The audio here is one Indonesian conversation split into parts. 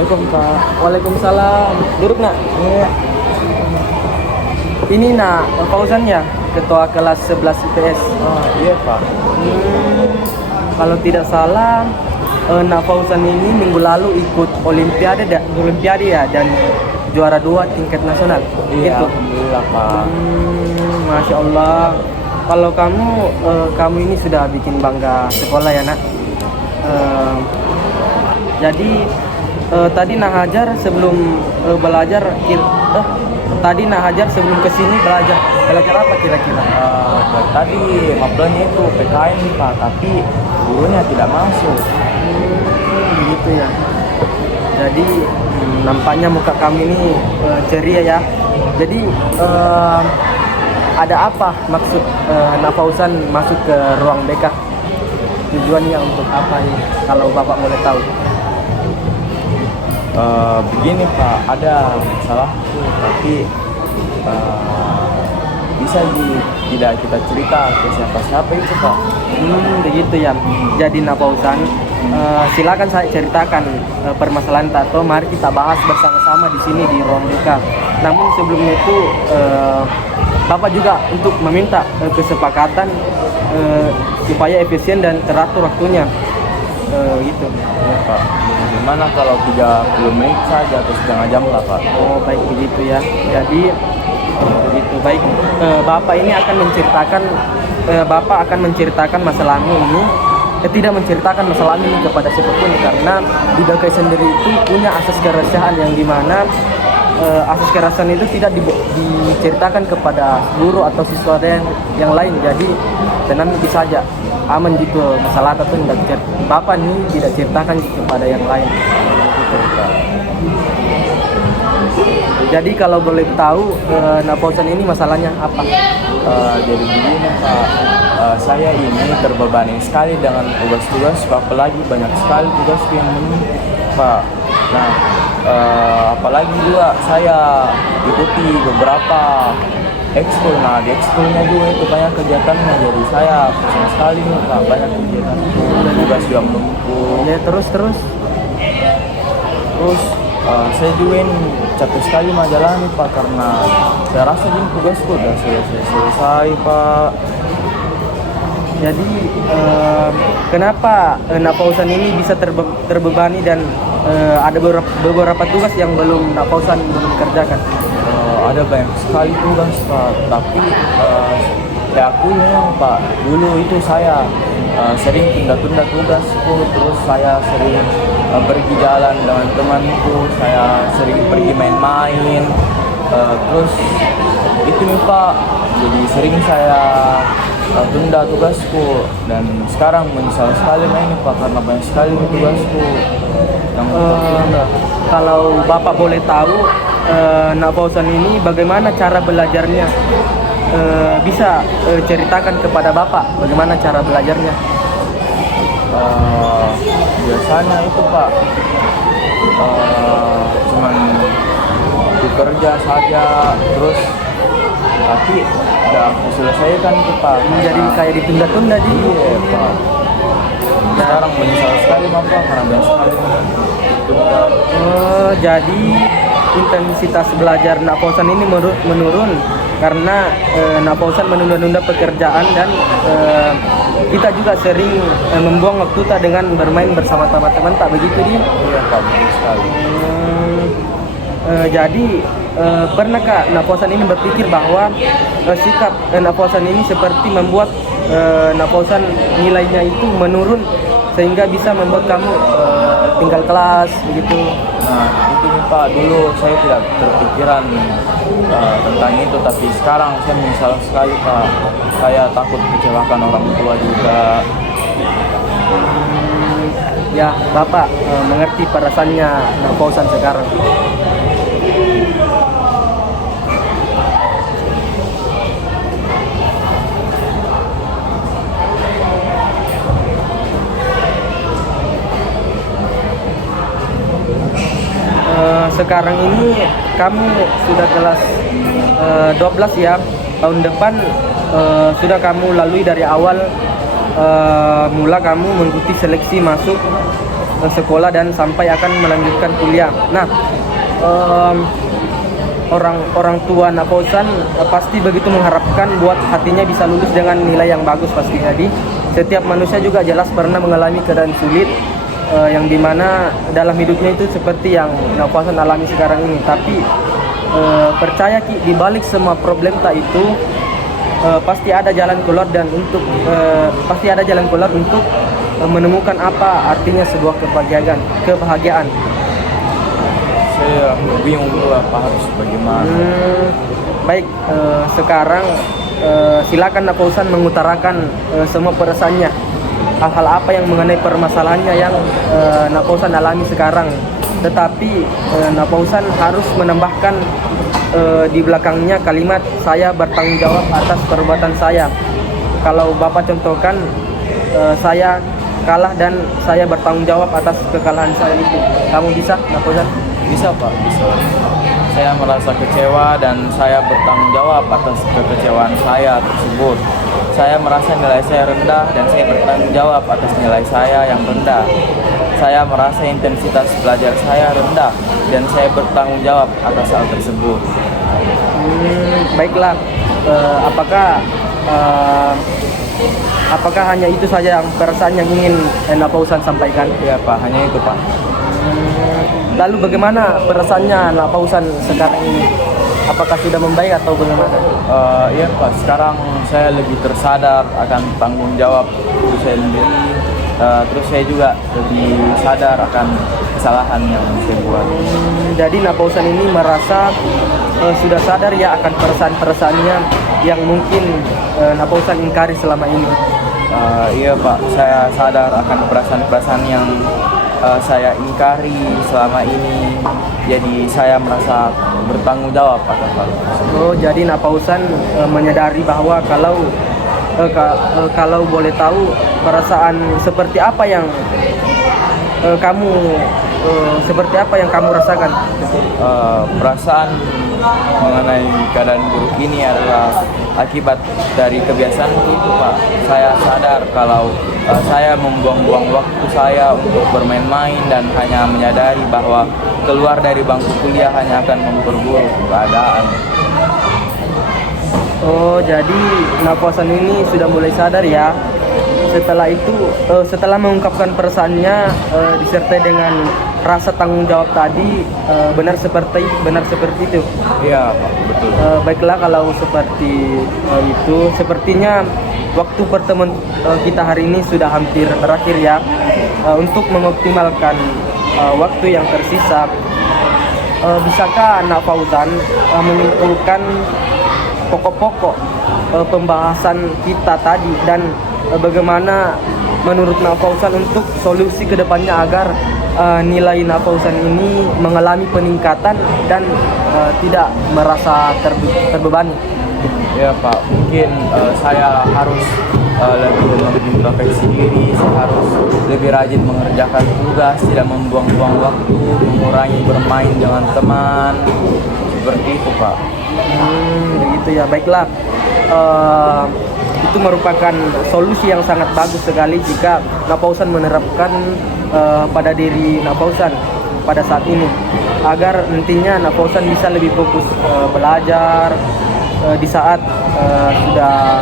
Assalamualaikum Pak. Waalaikumsalam. Duduk nak. Iya. Ini nak Fauzan ya, ketua kelas 11 IPS. Oh iya Pak. Kalau tidak salah, nak Fauzan ini minggu lalu ikut Olimpiade ya dan juara 2 tingkat nasional. Iya. Gitu. Alhamdulillah Pak. Masya Allah. Kalau kamu ini sudah bikin bangga sekolah ya nak. Jadi tadi Nah Hajar sebelum belajar tadi Nah Hajar sebelum kesini belajar apa kira-kira? Tadi ngobrolnya itu PKN nih Pak, tapi gurunya tidak masuk. Begitu ya. Jadi nampaknya muka kami ini ceria ya. Jadi ada apa maksud Nah Fauzan masuk ke ruang BK? Tujuannya untuk apa ini? Kalau Bapak boleh tahu. Begini Pak, ada masalah tapi tidak kita cerita ke siapa-siapa itu Pak. Begitu ya. Jadi Nah Fauzan, silakan saya ceritakan permasalahan atau mari kita bahas bersama-sama di sini di ruang BK. Namun sebelumnya itu Bapak juga untuk meminta kesepakatan supaya efisien dan teratur waktunya. Gitu. Ya Pak. Gimana kalau 30 menit saja atau setengah jam lah Pak? Oh baik begitu ya. Jadi begitu baik. Bapak ini akan menceritakan masalahmu ini. Tidak menceritakan masalah ini kepada siapapun karena di BK sendiri itu punya asas kerahasiaan yang dimana asas kerahasiaan itu tidak diceritakan kepada guru atau siswa yang lain. Jadi tenang saja, aman gitu masalah atau tidak Bapak ini tidak ceritakan kepada yang lain. Jadi kalau boleh tahu Nah Fauzan ini masalahnya apa? Jadi begini Pak, saya ini terbebani sekali dengan tugas-tugas, apalagi banyak sekali tugas yang menumpuk Pak. Nah, apalagi juga saya ikuti beberapa ekskul. Nah, di ekskulnya juga itu banyak kegiatannya, jadi saya pusing sekali nih Pak, banyak kegiatan tugas yang menumpuk. Ya terus Saya juga ini capek sekali majalah nih Pak, karena saya rasa ini tugasku udah selesai Pak. Jadi kenapa Nah Fauzan ini bisa terbebani dan ada beberapa tugas yang Nah Fauzan belum kerjakan? Ada banyak sekali tugas Pak, tapi saya akunya Pak, dulu itu saya sering tunda-tunda tugasku, terus saya sering pergi jalan dengan temanku, saya sering pergi main-main, terus itu nih Pak, jadi sering saya tunda tugasku dan sekarang menyesal sekali ini Pak karena banyak sekali tugasku yang tertunda. Kalau Bapak boleh tahu Nah Fauzan ini bagaimana cara belajarnya? Bisa ceritakan kepada Bapak bagaimana cara belajarnya? Biasanya itu Pak cuman bekerja saja terus, tapi udah aku selesaikan itu Pak. Jadi kayak ditunda-tunda di. Iya Pak. Sekarang menyesal sekali Bapak karena banyak sekali ditunda. Jadi intensitas belajar Nah Fauzan ini menurun karena Nah Fauzan menunda-nunda pekerjaan dan kita juga sering membuang waktu kita dengan bermain bersama teman-teman, tak begitu dia? Iya Pak, betul sekali. Jadi pernahkah Nah Fauzan ini berpikir bahwa sikap Nah Fauzan ini seperti membuat Nah Fauzan nilainya itu menurun sehingga bisa membuat kamu tinggal kelas begitu? Nah itu nih Pak, dulu saya tidak terpikiran tentang itu, tapi sekarang saya menyesal sekali Pak. Saya takut kecewakan orang tua juga. Ya Bapak mengerti perasaannya Nah Fauzan sekarang. Sekarang ini kamu sudah kelas 12 ya. Tahun depan sudah kamu lalui dari awal mula kamu mengikuti seleksi masuk sekolah dan sampai akan melanjutkan kuliah. Nah, orang tua Nak Fauzan pasti begitu mengharapkan buat hatinya bisa lulus dengan nilai yang bagus pasti. Jadi setiap manusia juga jelas pernah mengalami keadaan sulit yang dimana dalam hidupnya itu seperti yang Nak Fauzan alami sekarang ini. Tapi percaya Ki, di balik semua problem tak itu pasti ada jalan keluar dan untuk pasti ada jalan keluar untuk menemukan apa artinya sebuah kebahagiaan. Saya bingung dulu apa harus bagaimana. Baik, sekarang silakan Nak Fauzan mengutarakan semua perasaannya. Hal-hal apa yang mengenai permasalahannya yang Nak Fauzan alami sekarang. Tetapi Nak Fauzan harus menambahkan di belakangnya kalimat saya bertanggung jawab atas perbuatan saya. Kalau Bapak contohkan saya kalah dan saya bertanggung jawab atas kekalahan saya itu. Kamu bisa, Nak Fauzan? Bisa Pak, bisa. Saya merasa kecewa dan saya bertanggung jawab atas kekecewaan saya tersebut. Saya merasa nilai saya rendah dan saya bertanggung jawab atas nilai saya yang rendah. Saya merasa intensitas belajar saya rendah dan saya bertanggung jawab atas hal tersebut. Baiklah, apakah hanya itu saja yang perasaan yang ingin Nak Fauzan sampaikan? Ya Pak, hanya itu Pak. Lalu bagaimana perasaannya Nak Fauzan sekarang ini? Apakah sudah membaik atau bagaimana? Iya Pak, sekarang saya lebih tersadar akan tanggung jawab diri saya sendiri. Terus saya juga lebih sadar akan kesalahan yang saya buat. Jadi Nak Fauzan ini merasa sudah sadar ya akan perasaan-perasaannya yang mungkin Nak Fauzan ingkari selama ini. Iya Pak, saya sadar akan perasaan-perasaan yang saya ingkari selama ini. Jadi saya merasa bertanggung jawab atas hal tersebut. Oh, jadi Nak Fauzan menyadari bahwa kalau boleh tahu perasaan seperti apa yang kamu rasakan? Perasaan mengenai keadaan buruk ini adalah akibat dari kebiasaan itu Pak. Saya sadar kalau saya membuang-buang waktu saya untuk bermain-main dan hanya menyadari bahwa keluar dari bangku kuliah hanya akan memperburuk keadaan. Oh, jadi Nak Fauzan ini sudah mulai sadar ya. Setelah itu, setelah mengungkapkan perasaannya disertai dengan rasa tanggung jawab tadi, benar seperti itu. Iya Pak, betul. Baiklah kalau seperti itu, sepertinya waktu pertemuan kita hari ini sudah hampir berakhir ya. Untuk mengoptimalkan waktu yang tersisa, bisakah Nak Fauzan menyimpulkan pokok-pokok pembahasan kita tadi dan bagaimana menurut Nak Fauzan untuk solusi kedepannya agar nilai Nak Fauzan ini mengalami peningkatan dan tidak merasa terbebani? Ya Pak, mungkin saya harus lebih mengintrospeksi diri, saya harus lebih rajin mengerjakan tugas, tidak membuang-buang waktu, mengurangi bermain dengan teman, seperti itu Pak. Begitu ya, baiklah. Itu merupakan solusi yang sangat bagus sekali jika Nak Fauzan menerapkan pada diri Nak Fauzan pada saat ini, agar nantinya Nak Fauzan bisa lebih fokus belajar di saat sudah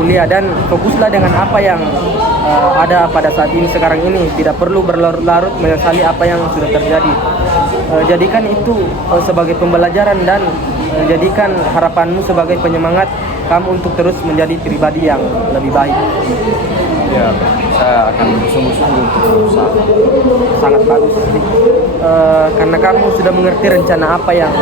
kuliah, dan fokuslah dengan apa yang ada pada saat ini sekarang ini. Tidak perlu berlarut-larut menyesali apa yang sudah terjadi. Jadikan itu sebagai pembelajaran dan jadikan harapanmu sebagai penyemangat kamu untuk terus menjadi pribadi yang lebih baik. Ya, saya akan bersungguh-sungguh untuk berusaha. Sangat bagus. Karena kamu sudah mengerti rencana apa yang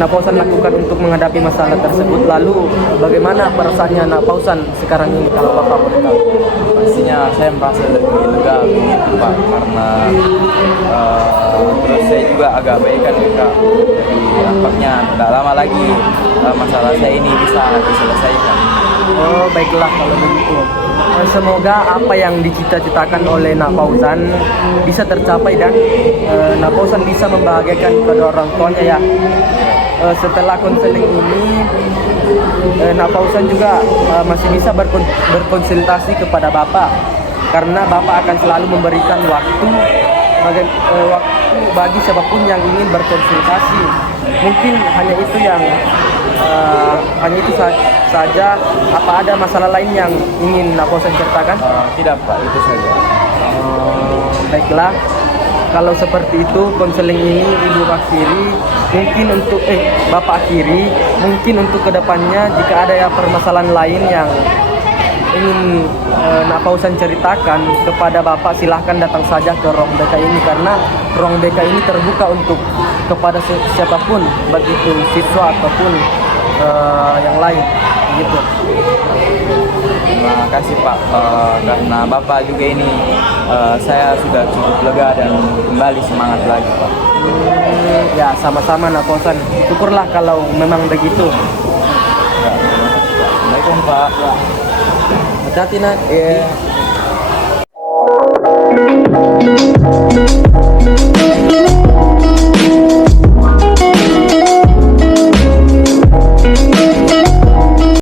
Nak Fauzan lakukan untuk menghadapi masalah tersebut. Lalu bagaimana perasaannya Nak Fauzan sekarang ini kalau Bapak boleh tahu? Pastinya saya merasa lebih lega begitu Pak, karena terus saya juga agak baikkan juga. Jadi nampaknya tidak lama lagi masalah saya ini bisa diselesaikan. Oh, baiklah kalau begitu. Semoga apa yang dicita-citakan oleh Nak Fauzan bisa tercapai dan Nak Fauzan bisa membahagiakan kedua orang tuanya ya. Setelah konseling ini Nak Pausan juga masih bisa berkonsultasi kepada Bapak, karena Bapak akan selalu memberikan waktu bagi siapapun yang ingin berkonsultasi. Mungkin hanya itu yang saja. Apa ada masalah lain yang ingin Nak Pausan ceritakan? Tidak Pak, itu saja. Baiklah, kalau seperti itu konseling ini Ibu akhiri. Mungkin untuk Bapak akhiri. Mungkin untuk kedepannya jika ada permasalahan lain yang ingin Nak Pausan ceritakan kepada Bapak, silahkan datang saja ke ruang BK ini, karena ruang BK ini terbuka untuk kepada siapapun, baik itu siswa ataupun yang lain gitu. Terima kasih Pak, karena Bapak juga ini saya sudah cukup lega dan kembali semangat lagi Pak. Ya sama-sama Nak Pausan, syukurlah kalau memang begitu. Assalamualaikum Pak. Hati-hati Nak. Iya.